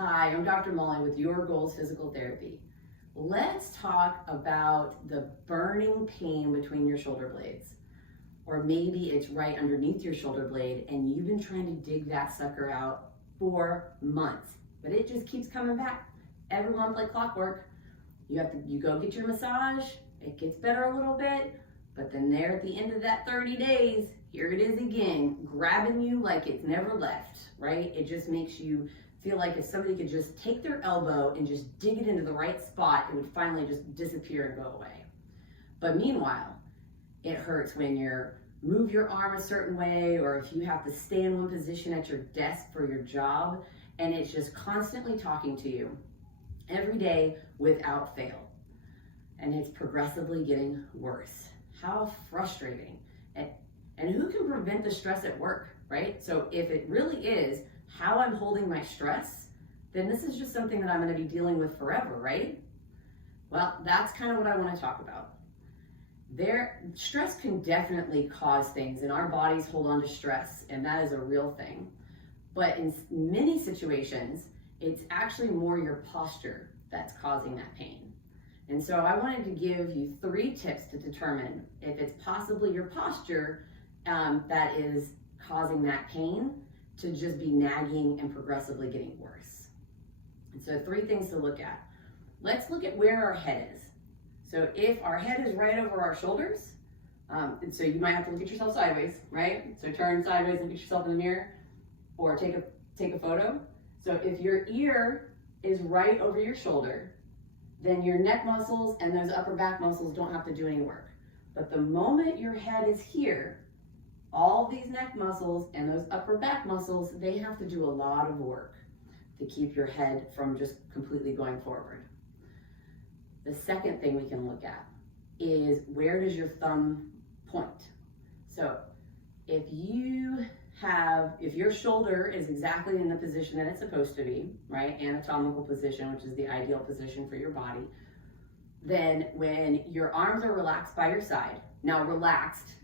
Hi, I'm Dr. Molly with Your Goals Physical Therapy. Let's talk about the burning pain between your shoulder blades. Or maybe it's right underneath your shoulder blade and you've been trying to dig that sucker out for months, but it just keeps coming back every month like clockwork. You go get your massage, it gets better a little bit, but then there at the end of that 30 days, here it is again, grabbing you like it's never left, right? It just makes you feel like if somebody could just take their elbow and just dig it into the right spot, it would finally just disappear and go away. But meanwhile, it hurts when you move your arm a certain way, or if you have to stay in one position at your desk for your job, and it's just constantly talking to you every day without fail. And it's progressively getting worse. How frustrating. And who can prevent the stress at work, right? So if it really is how I'm holding my stress, then this is just something that I'm going to be dealing with forever, right? Well, that's kind of what I want to talk about. Stress can definitely cause things, and our bodies hold on to stress, and that is a real thing. But in many situations, it's actually more your posture that's causing that pain. And so I wanted to give you 3 tips to determine if it's possibly your posture that is causing that pain to just be nagging and progressively getting worse. And so 3 things to look at. Let's look at where our head is. So if our head is right over our shoulders, and so you might have to look at yourself sideways, right? So turn sideways, look at yourself in the mirror, or take a photo. So if your ear is right over your shoulder, then your neck muscles and those upper back muscles don't have to do any work. But the moment your head is here, all these neck muscles and those upper back muscles, they have to do a lot of work to keep your head from just completely going forward. The second thing we can look at is, where does your thumb point? So if your shoulder is exactly in the position that it's supposed to be, right? Anatomical position, which is the ideal position for your body. Then when your arms are relaxed by your side, now relaxed,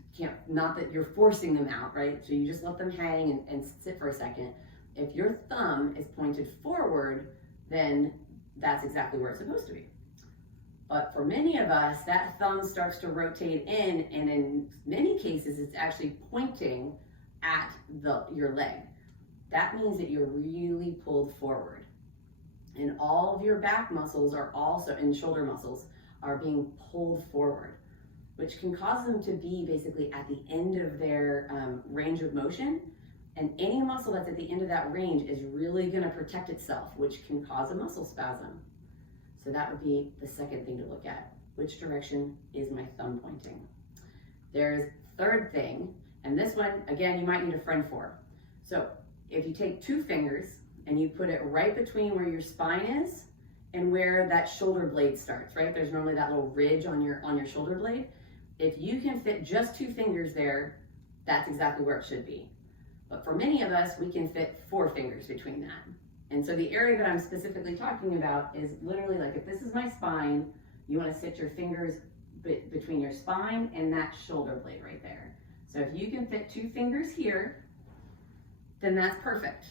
not that you're forcing them out, right? So you just let them hang and sit for a second. If your thumb is pointed forward, then that's exactly where it's supposed to be. But for many of us, that thumb starts to rotate in, and in many cases, it's actually pointing at your leg. That means that you're really pulled forward. And all of your back muscles and shoulder muscles are being pulled forward, which can cause them to be basically at the end of their range of motion. And any muscle that's at the end of that range is really going to protect itself, which can cause a muscle spasm. So that would be the second thing to look at. Which direction is my thumb pointing? There's third thing, and this one, again, you might need a friend for. So if you take 2 fingers and you put it right between where your spine is and where that shoulder blade starts, right? There's normally that little ridge on your shoulder blade. If you can fit just 2 fingers there, that's exactly where it should be. But for many of us, we can fit 4 fingers between that. And so the area that I'm specifically talking about is literally like, if this is my spine, you want to sit your fingers between your spine and that shoulder blade right there. So if you can fit 2 fingers here, then that's perfect.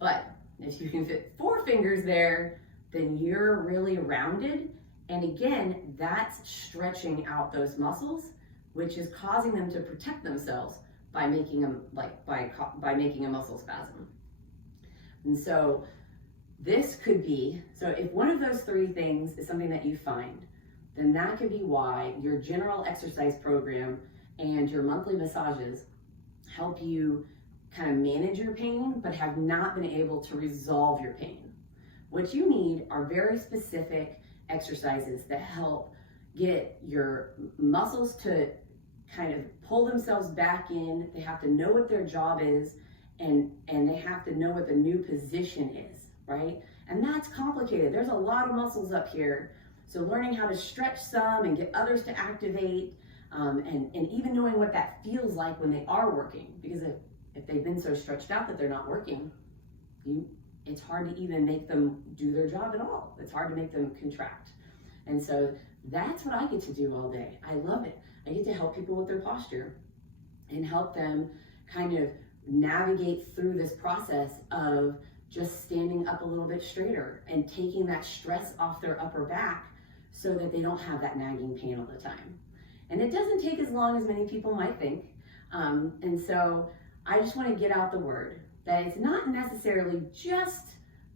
But if you can fit 4 fingers there, then you're really rounded. And again, that's stretching out those muscles, which is causing them to protect themselves by making by making a muscle spasm. And so this could be, so if one of those 3 things is something that you find, then that could be why your general exercise program and your monthly massages help you kind of manage your pain, but have not been able to resolve your pain. What you need are very specific exercises that help get your muscles to kind of pull themselves back in. They have to know what their job is, and they have to know what the new position is, right? And that's complicated. There's a lot of muscles up here. So learning how to stretch some and get others to activate, and even knowing what that feels like when they are working, because if they've been so stretched out that they're not working, it's hard to even make them do their job at all. It's hard to make them contract. And so that's what I get to do all day. I love it. I get to help people with their posture and help them kind of navigate through this process of just standing up a little bit straighter and taking that stress off their upper back so that they don't have that nagging pain all the time. And it doesn't take as long as many people might think. And so I just want to get out the word that it's not necessarily just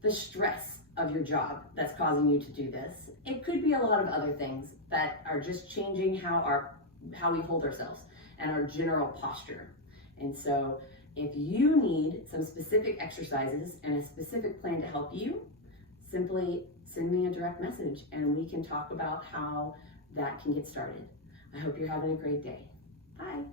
the stress of your job that's causing you to do this. It could be a lot of other things that are just changing how we hold ourselves and our general posture. And so if you need some specific exercises and a specific plan to help you, simply send me a direct message and we can talk about how that can get started. I hope you're having a great day. Bye.